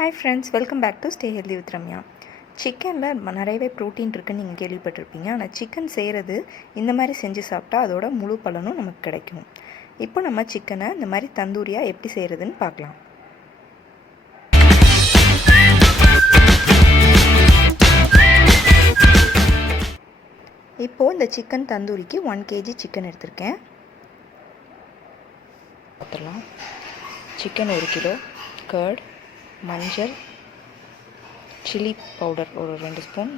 Hi friends, welcome back to Stay Healthy with Ramya. சிக்கனில் நிறையவே protein இருக்குதுன்னு நீங்கள் கேள்விப்பட்டிருப்பீங்க. ஆனால் சிக்கன் செய்கிறது இந்த மாதிரி செஞ்சு சாப்பிட்டா அதோட முழு பலனும் நமக்கு கிடைக்கும். இப்போ நம்ம சிக்கனை இந்த மாதிரி தந்தூரியாக எப்படி செய்கிறதுன்னு பார்க்கலாம். இப்போது இந்த சிக்கன் தந்தூரிக்கு 1 kg சிக்கன் எடுத்திருக்கேன். பார்த்துடலாம். சிக்கன் 1 கிலோ, கர்ட், மஞ்சள், சில்லி பவுடர் ஒரு 2 ஸ்பூன்,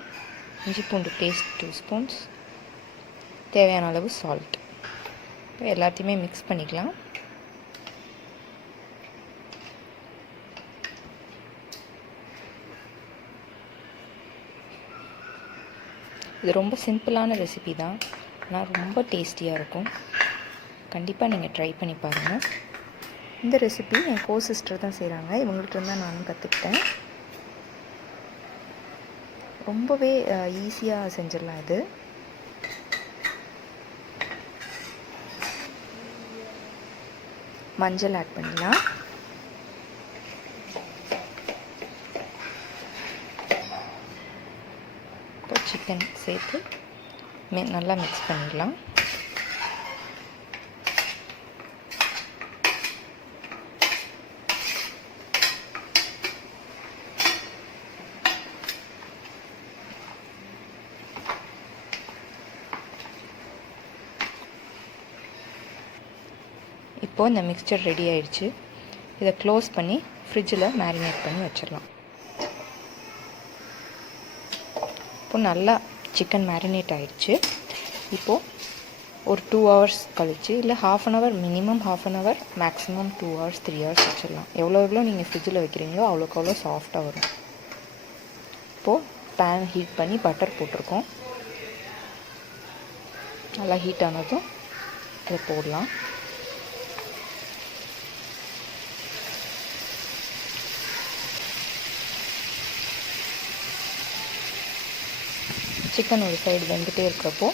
இஞ்சி பூண்டு பேஸ்ட் 2 ஸ்பூன்ஸ், தேவையான அளவு சால்ட். இப்போ எல்லாத்தையுமே மிக்ஸ் பண்ணிக்கலாம். இது ரொம்ப சிம்பிளான ரெசிபி தான், ஆனால் ரொம்ப டேஸ்டியாக இருக்கும். கண்டிப்பாக நீங்கள் ட்ரை பண்ணி பாருங்கள். இந்த ரெசிபி என் சிஸ்டர் தான் செய்கிறாங்க. இவங்கள்ட்ட தான் நானும் கற்றுக்கிட்டேன். ரொம்பவே ஈஸியாக செஞ்சிடலாம். இது மஞ்சள் ஆட் பண்ணிடலாம். இப்போ சிக்கன் சேர்த்து நல்லா மிக்ஸ் பண்ணிடலாம். இப்போது இந்த மிக்சர் ரெடி ஆயிடுச்சு. இதை க்ளோஸ் பண்ணி ஃப்ரிட்ஜில் மேரினேட் பண்ணி வச்சிடலாம். இப்போது நல்லா சிக்கன் மேரினேட் ஆகிடுச்சு. இப்போது ஒரு 2 hours கழிச்சு, இல்லை ½ an hour, minimum ½ an hour, maximum 2 hours 3 hours வச்சிடலாம். எவ்வளோ நீங்கள் ஃப்ரிட்ஜில் வைக்கிறீங்களோ அவ்வளோ சாஃப்டாக வரும். இப்போது பேன் ஹீட் பண்ணி பட்டர் போட்டிருக்கோம். நல்லா ஹீட் ஆனதும் இதை போடலாம். சிக்கன் ஒரு சைடு வெந்துகிட்டே இருக்கிறப்போ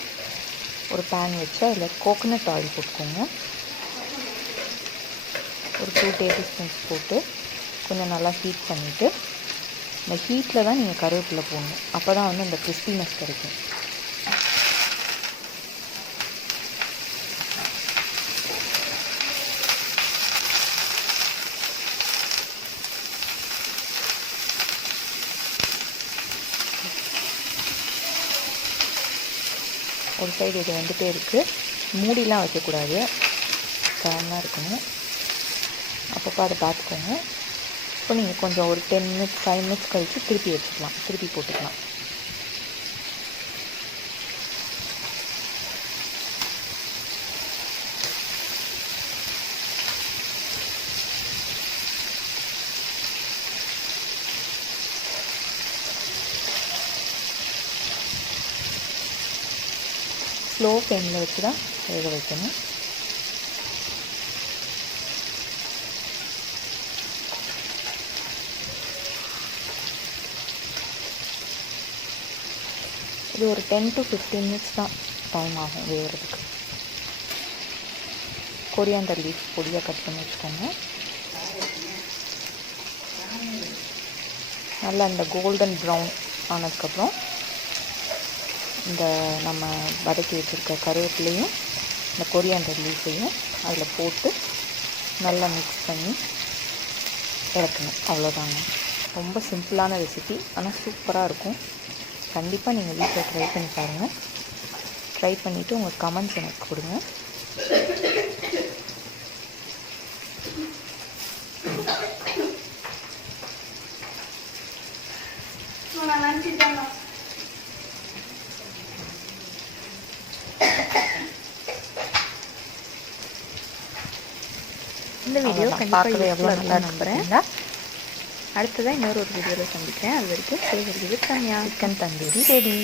ஒரு பேன் வச்சு அதில் கோகோனட் ஆயில் போட்டுக்கோங்க. ஒரு 2 tablespoons போட்டு கொஞ்சம் நல்லா ஹீட் பண்ணிவிட்டு, இந்த ஹீட்டில் தான் நீங்கள் கருவேப்பிலை போடணும். அப்போ தான் வந்து அந்த கிறிஸ்பினஸ் கிடைக்கும். ஒரு சைடு இது வந்துகிட்டே இருக்குது. மூடிலாம் வைக்கக்கூடாது, கரெக்டாக இருக்கணும். அப்பப்போ அதை பார்த்துக்கோங்க. இப்போ நீங்கள் கொஞ்சம் ஒரு 10 minutes 5 minutes கழித்து திருப்பி வச்சுக்கலாம், திருப்பி போட்டுக்கலாம். ஸ்லோ ஃப்ளேமில் வச்சு தான் வேக வைக்கணும். இது ஒரு 10 to 15 minutes தான் டைம் ஆகும் வேகிறதுக்கு. கொரியாண்டர் லீஃப் பொடியாக கட் பண்ணி வச்சுக்கோங்க. நல்லா இந்த கோல்டன் ப்ரௌன் ஆனதுக்கப்புறம் இந்த நம்ம வதக்கி வச்சுருக்க கருவேப்பிலையும் இந்த கொரியாண்டர் லீஃபையும் அதில் போட்டு நல்லா மிக்ஸ் பண்ணி இறக்கணும். அவ்வளோதாங்க. ரொம்ப சிம்பிளான ரெசிபி, ஆனால் சூப்பராக இருக்கும். கண்டிப்பாக நீங்கள் வீட்டில் ட்ரை பண்ணி பாருங்கள். ட்ரை பண்ணிவிட்டு உங்கள் கமெண்ட்ஸ் எனக்கு கொடுங்க. இந்த வீடியோ கண்டிப்பாக எவ்வளோ நல்லா நம்புகிறேன். அடுத்ததான் இன்னொரு வீடியோவில் சந்திக்கிறேன். அது வரைக்கும் Stay Healthy with Ramya. Chicken tandoori ready.